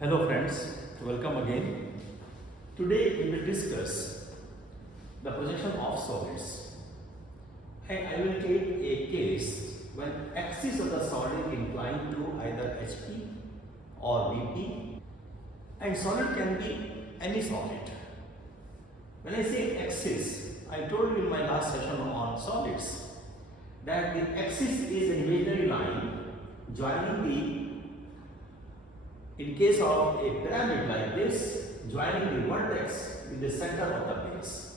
Hello friends, welcome again. Today we will discuss the projection of solids. And I will take a case when axis of the solid is inclined to either HP or VP, and solid can be any solid. When I say axis, I told you in my last session on solids that the axis is an imaginary line joining in case of a pyramid like this, joining the vertex with the center of the base.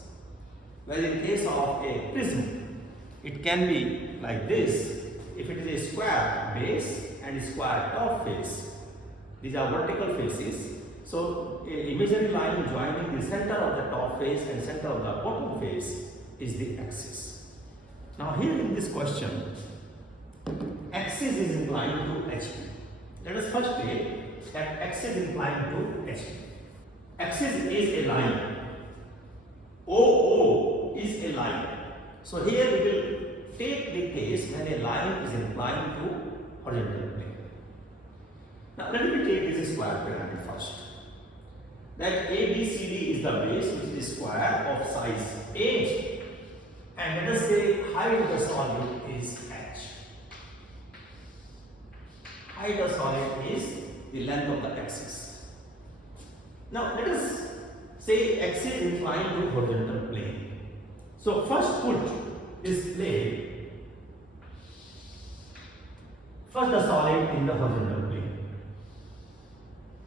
Well, in case of a prism, it can be like this if it is a square base and a square top face. These are vertical faces. So, an imaginary line joining the center of the top face and center of the bottom face is the axis. Now, here in this question, axis is inclined to HP. Let us first take that axis is inclined to HP. Axis is a line. OO is a line. So here we will take the case when a line is inclined to horizontal plane. Now let me take this square pyramid first. That ABCD is the base, which is square of size A, and let us say height of the solid is H. Height of solid is the length of the axis. Now let us say axis is inclined to horizontal plane. So first put this plane, first the solid in the horizontal plane.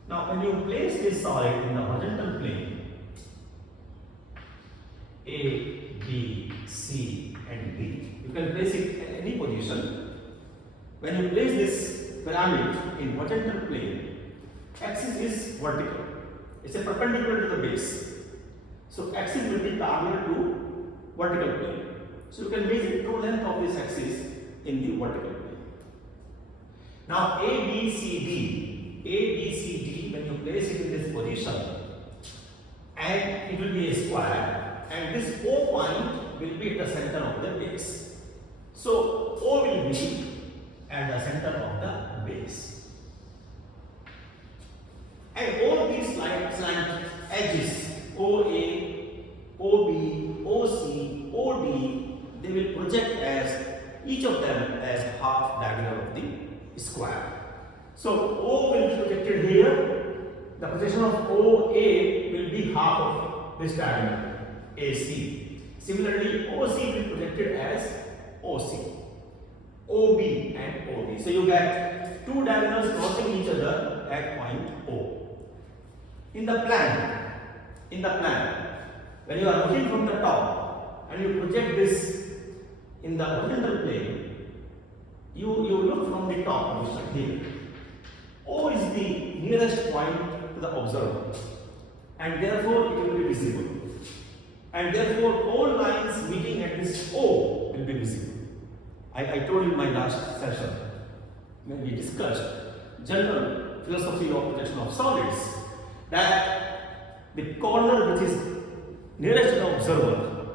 Now when you place this solid in the horizontal plane, A, B, C and D, you can place it at any position. When you place this pyramid in horizontal plane, axis is vertical. It's a perpendicular to the base. So axis will be parallel to vertical plane. So you can measure the true length of this axis in the vertical plane. Now ABCD, when you place it in this position, and it will be a square, and this O point will be at the center of the base. So O will be at the center of the base. And all these lines like edges OA, OB, OC, OD, they will project as each of them as half diagonal of the square. So O will be projected here. The projection of OA will be half of this diagonal AC. Similarly, OC will be projected as OC. OB and OD. So you get two diagonals crossing each other at point O. In the plan, when you are looking from the top and you project this in the horizontal plane, you look from the top position here. O is the nearest point to the observer, and therefore it will be visible. And therefore all lines meeting at this O will be visible. I told you in my last session when we discussed general philosophy of projection of solids that the corner which is nearest to the observer,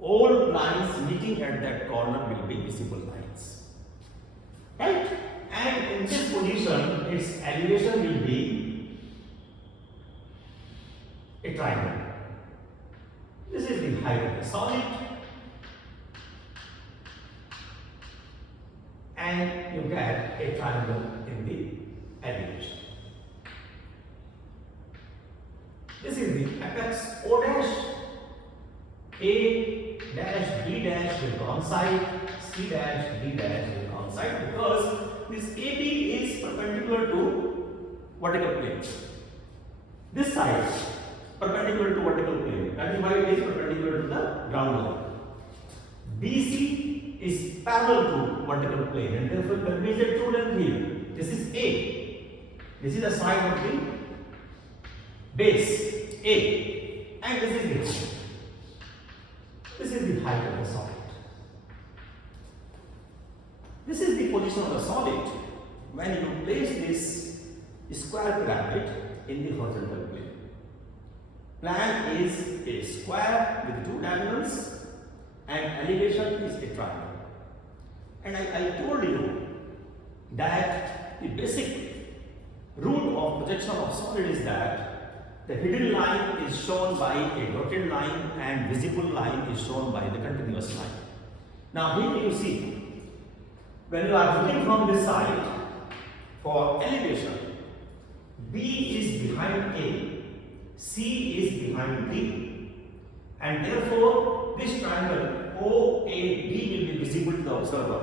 all lines meeting at that corner will be visible lines. Right? And in this position, its elevation will be a triangle. This is the height of the solid. And you get a triangle in the elevation. This is the apex O dash, A dash, B dash will coincide, C dash, D dash will coincide because this AB is perpendicular to vertical plane. This side perpendicular to vertical plane, that is why it is perpendicular to the ground line. BC is parallel to vertical plane, and therefore the major true length here. This is A. This is the side of the base A, and this is the height. This is the height of the solid. This is the position of the solid when you place this square pyramid in the horizontal plane. Plan is a square with two diagonals, and elevation is a triangle. And I told you that the basic root of projection of solid is that the hidden line is shown by a dotted line and visible line is shown by the continuous line. Now here you see, when you are looking from this side for elevation, B is behind A, C is behind D, and therefore this triangle OAD will be visible to the observer.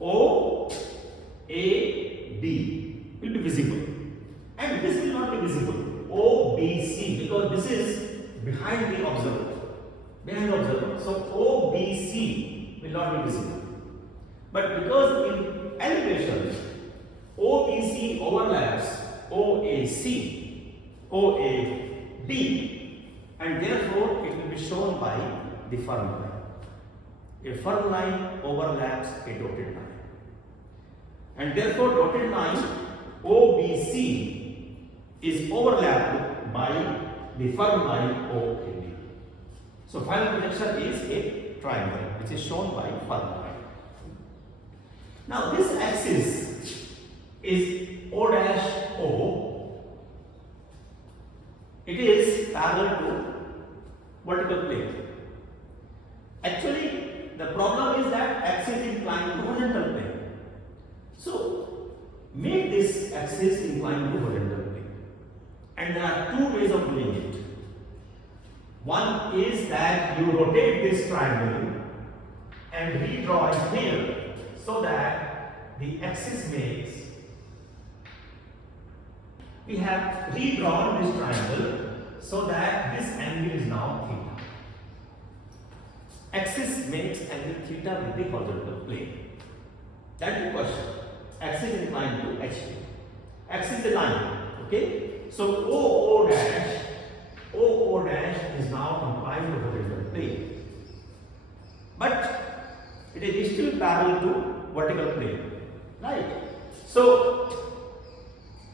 OAD will be visible, and this will not be visible. OBC, because this is behind the observer. So OBC will not be visible. But because in elevation OBC overlaps OAC, OAD, and therefore it will be shown by the firm line. A firm line overlaps a dotted line. And therefore dotted line OBC is overlapped by the firm line OAD. So final projection is a triangle which is shown by firm line. Now this axis is O dash O. It is parallel to vertical plane. Actually, the problem is that axis is inclined to horizontal plane. So, make this axis inclined to horizontal plane. And there are two ways of doing it. One is that you rotate this triangle and redraw it here so that the axis makes. We have redrawn this triangle so that this angle is now theta. Axis makes angle theta with the horizontal plane. That is the question. Axis is inclined to HQ. Axis is the line. Okay? So OO dash is now inclined to horizontal plane. But it is still parallel to vertical plane. Right? So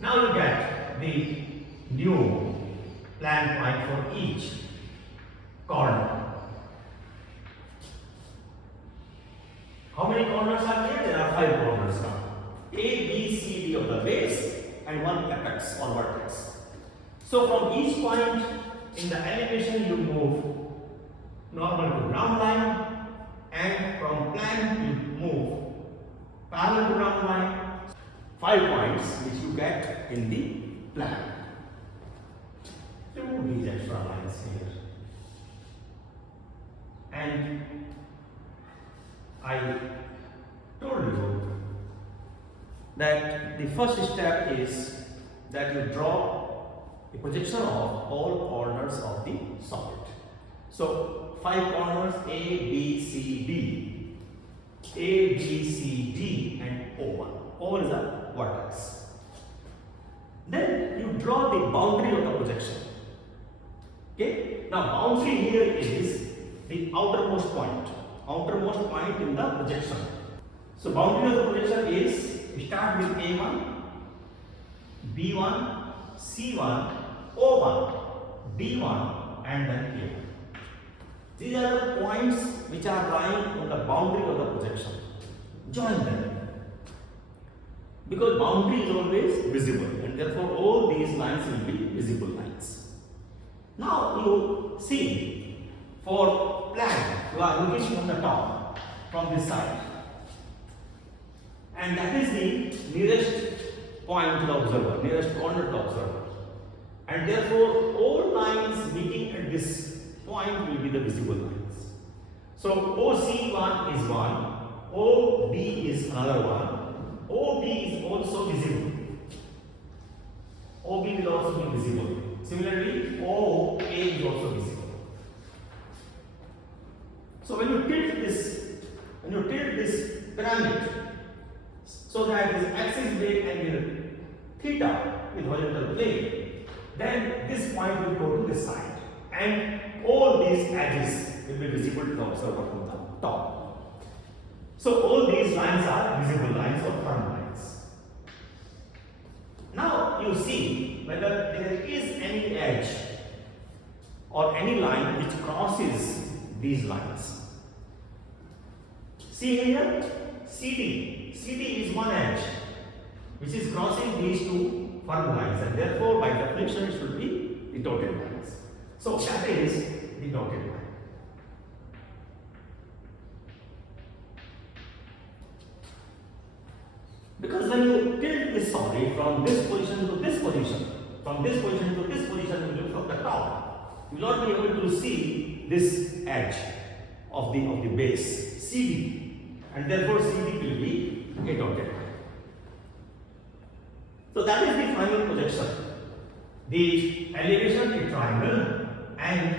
now you get the new plan point for each corner. How many corners are there? There are 5 corners now. A, B, C, D of the base and one apex or vertex. So from each point in the elevation you move normal to ground line, and from plan you move parallel to ground line. 5 points which you get in the plan. Remove these extra lines here. And I told you that the first step is that you draw a projection of all corners of the solid. So 5 corners A, B, C, D. A, B, C, D and O1. O1 is a vertex. Then you draw the boundary of the projection. Okay? Now boundary here is the outermost point. Outermost point in the projection. So boundary of the projection is, we start with A1, B1, C1, O1, D1 and then A1. These are the points which are lying on the boundary of the projection. Join them. Because boundary is always visible and therefore all these lines will be visible lines. Now you see, for plan, you are looking from the top, from this side. And that is the nearest point to the observer, nearest corner to the observer. And therefore all lines meeting at this point will be the visible lines. So OC1 is one, OB is another one, OB is also visible. OB will also be visible. Similarly, OA is also visible. So when you tilt this pyramid so that this axis make angle theta with horizontal plane, then this point will go to this side and all these edges will be visible to the observer from the top. So all these lines are visible lines or firm lines. Now you see whether there is any edge or any line which crosses these lines. See here, CD. CD is one edge which is crossing these two firm lines, and therefore by definition it should be the dotted lines. So that is the dotted line. Because when you tilt this solid from this position to this position, from this position to this position, you look from the top, you will not be able to see this edge of the base, CD, and therefore CD will be a dotted line. So that is the final projection. The elevation, a triangle, and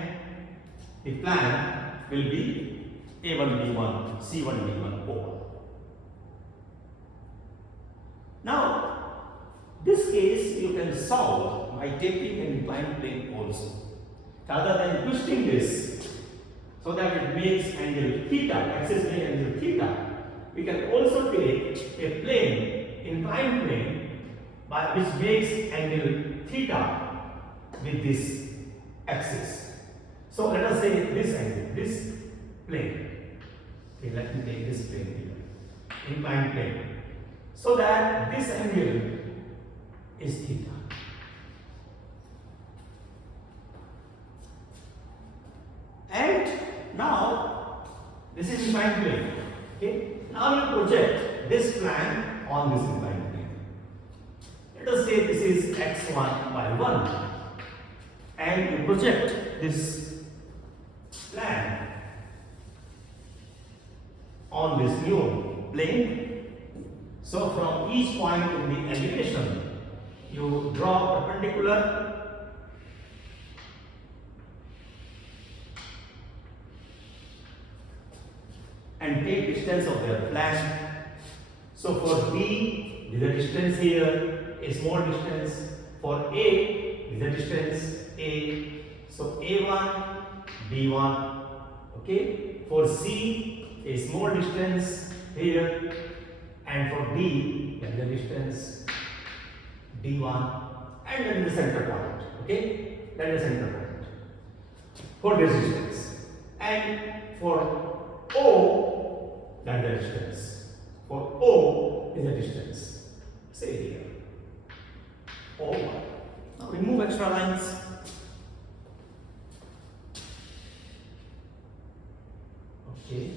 the plan will be A1, B1, C1, B1, O1. Now, this case you can solve by taking an inclined plane also. Rather than twisting this so that it makes angle theta, axis makes angle theta, we can also take a plane, inclined plane, by which makes angle theta with this axis. So let us say this angle, this plane. Okay, let me take this plane here, inclined plane. So that this angle is theta. And now this is inclined plane. Okay. Now you project this plan on this inclined plane. Let us say this is x1 by 1, and you project this plan on this new plane. So from each point in the elevation, you draw perpendicular and take distance of their plan. So for B, is the distance here, a small distance. For A, is the distance A. So A1, B1. Okay. For C, a small distance here. And for D, that is the distance D1, and then the center point. Okay, that is the center point for this distance. And for O, that is the distance. For O is the distance. Say here, O1. Now remove extra lines. Okay.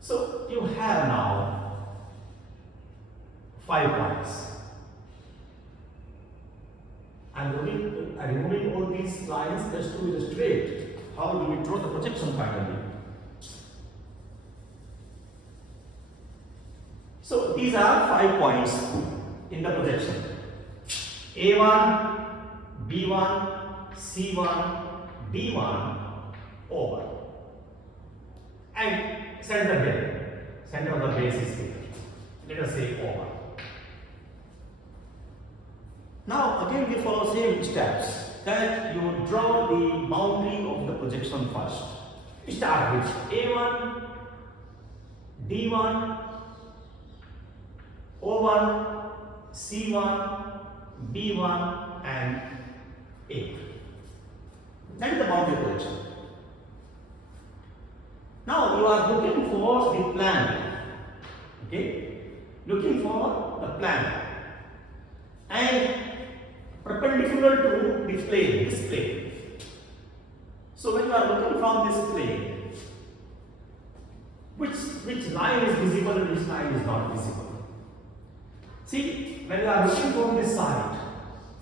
So you have now 5 points. I'm removing all these lines just to illustrate how do we draw the projection finally. So these are 5 points in the projection. A1, B1, C1, D1, O1. And center here, center of the base is here. Let us say O1. Now again we follow same steps, that you draw the boundary of the projection first. We start with A1, D1, O1, C1, B1 and A. That is the boundary projection. Now you are looking for the plan. Okay? Looking for the plan. And perpendicular to the plane, this plane. So when you are looking from this plane, which line is visible and which line is not visible? See, when you are looking from this side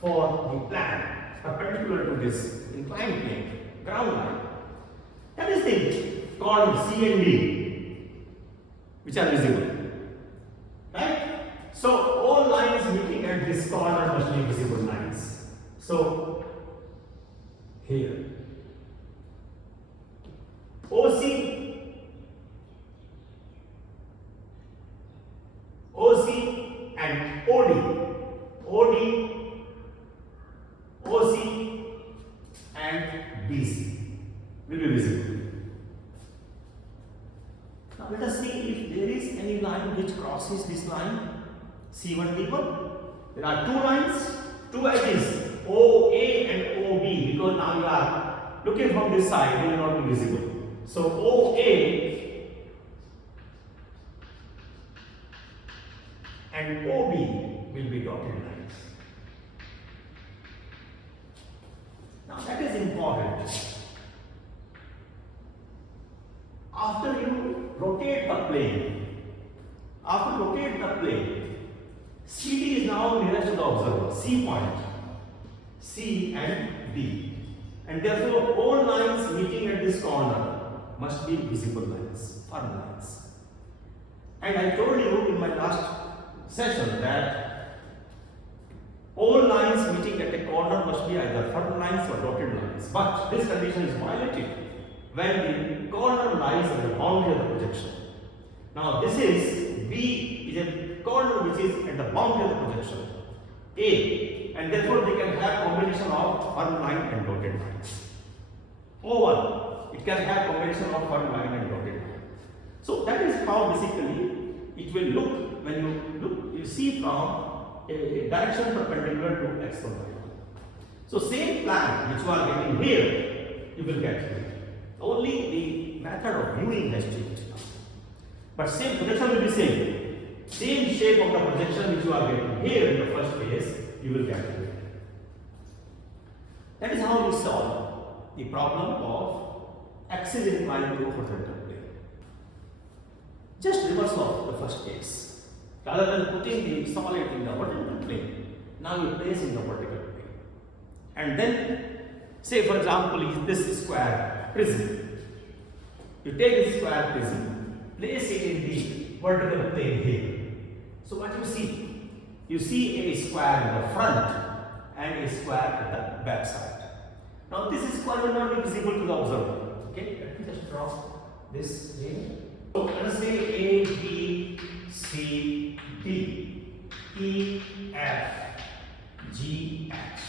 for the plan perpendicular to this inclined plane, ground line, that is the called C and D, which are visible. Right? So all lines looking at this corner must be visible lines. So here OC, OC and OD, OD, OC and BC will be visible. Now let us see if there is any line which crosses this line C1, D1. There are 2 lines, 2 edges, OA and OB, because now you are looking from this side, they will not be visible. So OA and OB will be dotted line. important. After you rotate the plane, CD is now nearest to the observer, C point, C and D. And therefore, all lines meeting at this corner must be visible lines, firm lines. And I told you in my last session that all lines meeting at a corner must be either firm lines or dotted lines. But this condition is violated when the corner lies at the boundary of the projection. Now this is B is a corner which is at the boundary of the projection A, and therefore they can have combination of firm line and dotted lines. O1, it can have combination of firm line and dotted line. So that is how basically it will look when you see from a direction perpendicular to x1 y1. So same plan which you are getting here, you will get here. Only the method of viewing has changed. But same projection will be same. Same shape of the projection which you are getting here in the first case, you will get here. That is how we solve the problem of axis inclined to horizontal plane. Just reverse of the first case. Rather than putting the solid in the horizontal plane, now you place in the vertical plane. And then, say for example, this square prism. You take this square prism, place it in the vertical plane here. So what you see? You see a square in the front and a square at the back side. Now this square will not be visible to the observer. Okay, let me just draw this here. So let us say A, B, C, D, E, F, G, H.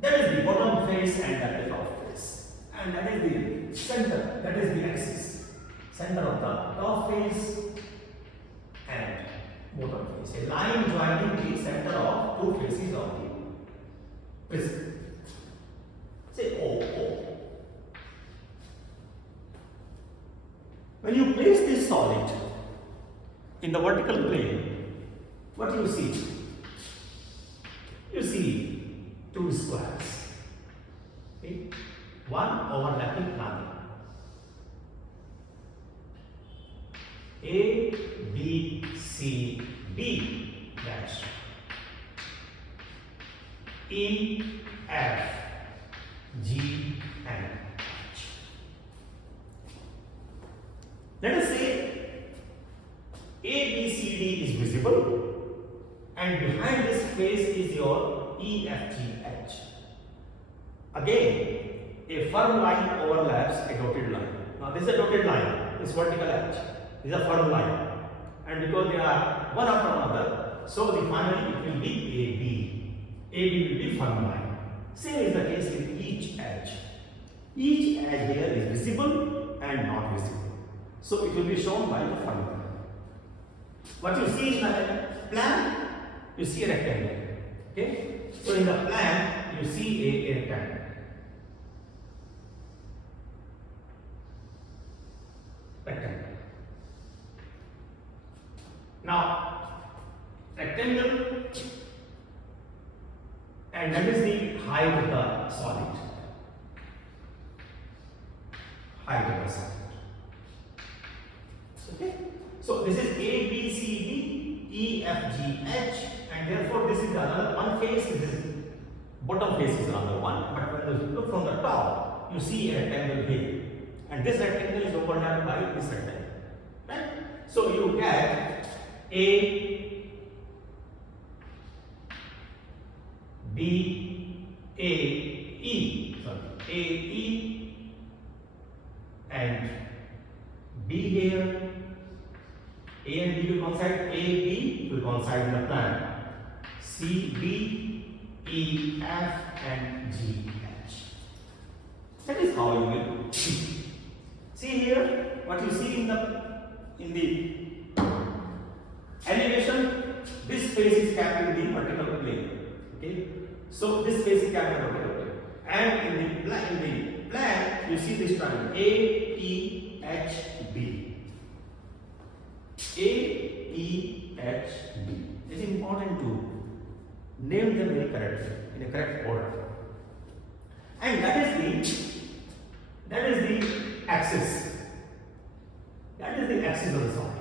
That is the bottom face and that is the top face. And that is the center, that is the axis. Center of the top face and bottom face. A line joining the center of two faces of the prism. Say O. When you place this solid in the vertical plane, what do you see? You see two squares. Okay? One overlapping another. A, B, C, D dash. E, F, G, and H. Let us say A, B, C, D is visible, and behind this face is your E, F, G, H. Again, a firm line overlaps a dotted line. Now this is a dotted line, this vertical edge is a firm line, and because they are one after another, so the finally it will be AB. AB will be firm line. Same is the case with each edge. Each edge here is visible and not visible. So it will be shown by the firm line. What you see in the plan, you see a rectangle. Okay? So in the plan, you see a rectangle. Rectangle. Now, rectangle, and that is the height of the solid. Height of the solid. Okay? So this is A, B, C, D, E, F, G, H, and therefore this is another one face, this is bottom face is another one, but when you look from the top, you see a rectangle here. And this rectangle is overlapped by this rectangle. Right? So you get A, B, A, E, A, E, and B here. A and B will coincide, A, B will coincide in the plan. C, B, E, F, and G, H. That is how you will see. See here, what you see in the elevation, this face is kept in the vertical plane. Okay, so this face is kept in the vertical plane, and in the plan, you see this triangle A, E, H, B. A, E, H, B. It is important to name them in a correct order. and that is the axis. That is the axis of the solid.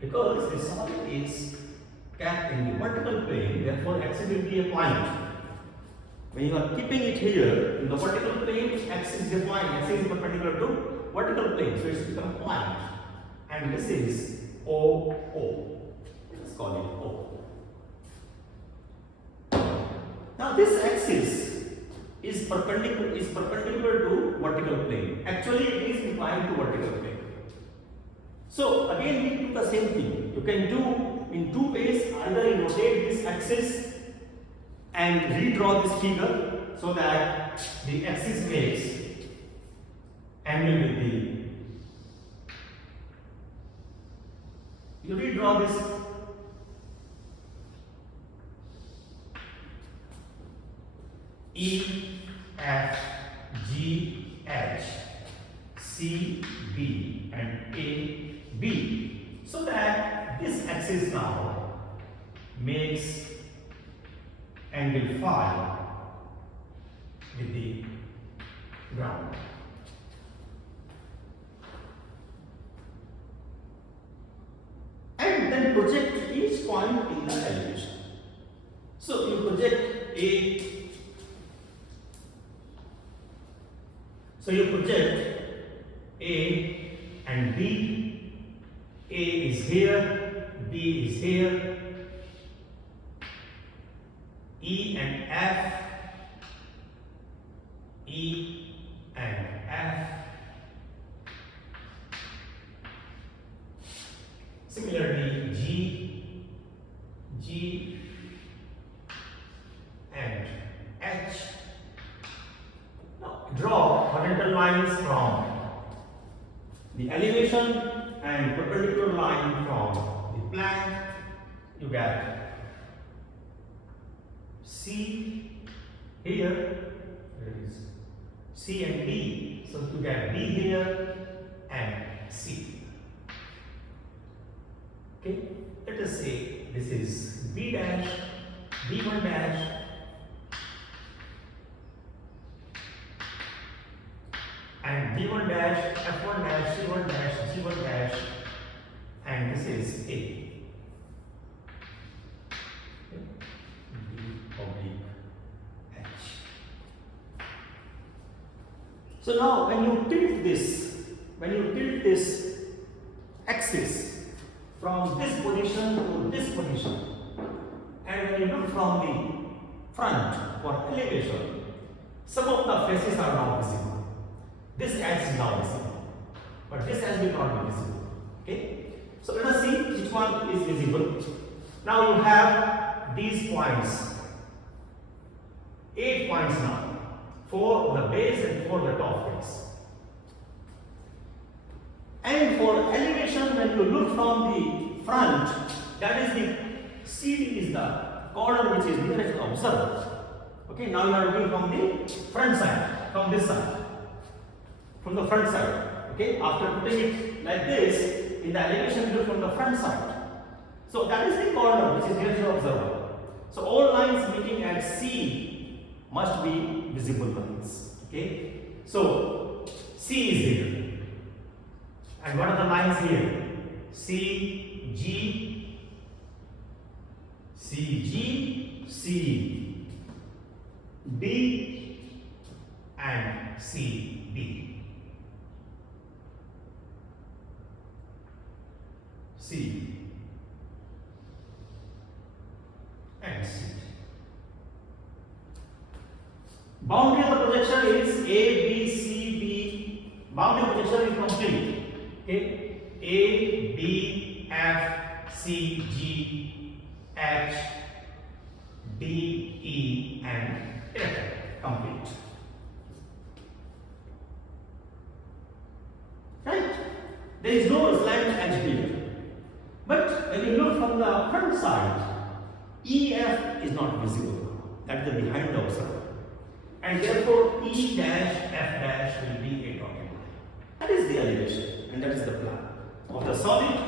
Because the solid is kept in the vertical plane, therefore axis will be a point. When you are keeping it here in the vertical plane, axis is a point. Axis is perpendicular to vertical plane, so it's become a point. And this is OO. Let's call it O. Now this axis is perpendicular to vertical plane. Actually, it is inclined to vertical plane. So again, we do the same thing. You can do in two ways. Either you rotate this axis and redraw this figure so that the axis makes angle with the. You redraw this E, F, G, H, C, B and A, B, so that this axis now makes angle phi with the ground. And then project each point in the elevation. So you project A. So you project A and B. A is here, B is here, E and F, E and F. Similarly, G and H. Now draw horizontal lines from the elevation and perpendicular line from the plan. You get C here, there is C and D, so you get B here and C. Okay, let us say this is B dash, B1 dash, and B1 dash, F1 dash, C1 dash, G1 dash, and this is A. B oblique H. So now when you tilt this axis from this position to this position, and when you look from the front for elevation, some of the faces are now visible. This edge is now visible, but this edge will not be visible. Okay, so let us see which one is visible. Now you have these points, 8 points now, 4 the base and 4 the top face. And for elevation, when you look from the front, that is the CD is the corner which is nearest to the observer. Okay, now you are looking from the front side, from this side, from the front side. Okay, after putting it like this, in the elevation you look from the front side. So that is the corner which is nearest to the observer. So all lines meeting at C must be visible lines. Okay, so C is here. And what are the lines here? C, G, C, G, C, D, and C, B. C and C. Boundary of the projection is A, B, C, B. Boundary projection is complete. Okay, A, B, F, C, G, H, D, E, and F. Complete. Right? There is no slant edge here. But when you look from the front side, EF is not visible. That is the behind the observer. And therefore, E dash, F dash will be a dotted line. That is the elevation. And that is the plan of the solid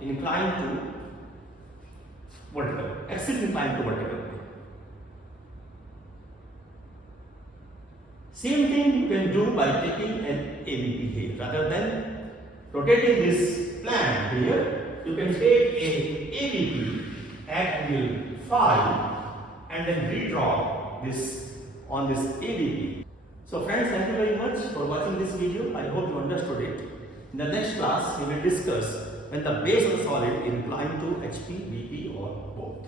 inclined to vertical, axis inclined to vertical. Same thing you can do by taking an AVP here. Rather than rotating this plant here, you can take a AVP at angle phi and then redraw this on this AVP. So friends, thank you very much for watching this video. I hope you understood it. In the next class, we will discuss when the base of the solid is inclined to HP, VP or both.